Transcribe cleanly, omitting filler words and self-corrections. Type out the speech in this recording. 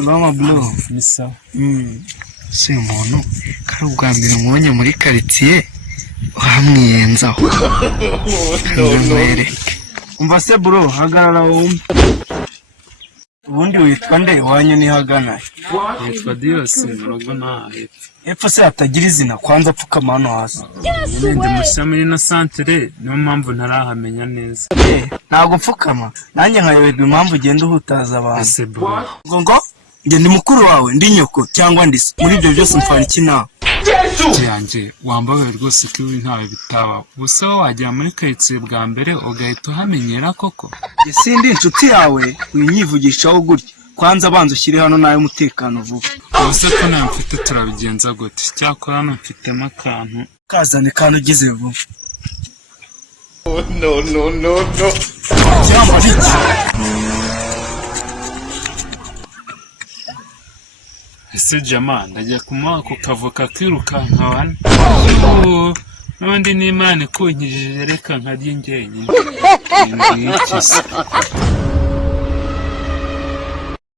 Mama bro. Bisa. Si umuntu kari ubwa mbere mubonye muri karitsiye uhamwiyenzaho. Umva se bro, hagarara wumve. Ubundi witwa nde wanyu ni hagana? Yitwa DIOS COMEDY. Epfo se hatagira izina kwanza pfukama hano hasi. Ndi mushya muri ino santere niyo mpamvu ntarahamenya neza. Ntago pfukama nanjye nkayoberwa impamvu ugenda uhutaza abantu. Ese bro. Ngo njye ndi mukuru wawe ndi nyoko cyangwa ndise muri ibyo byose mfana iki nawe? Yanjye wambaye rwose ko ibi ntawe bitaba. Gusa wajya muri karitsiye bwa mbere ugahita uhamenyera koko. Sindi inshuti yawe winyivugishaho gutya. Kwanza abanza ushyire hano nawe umutekano vuba. Ubuse ko nawe mfite turabigenza gute? Cyakora hano mfitemo akantu. Kazane kantu ugize vuba. No. Cyangwa iki? Ese jama ndajya kumuha ku kavuka kirukanka wana. N'undi n'Imana ikunkijije reka nkarye njyenyine.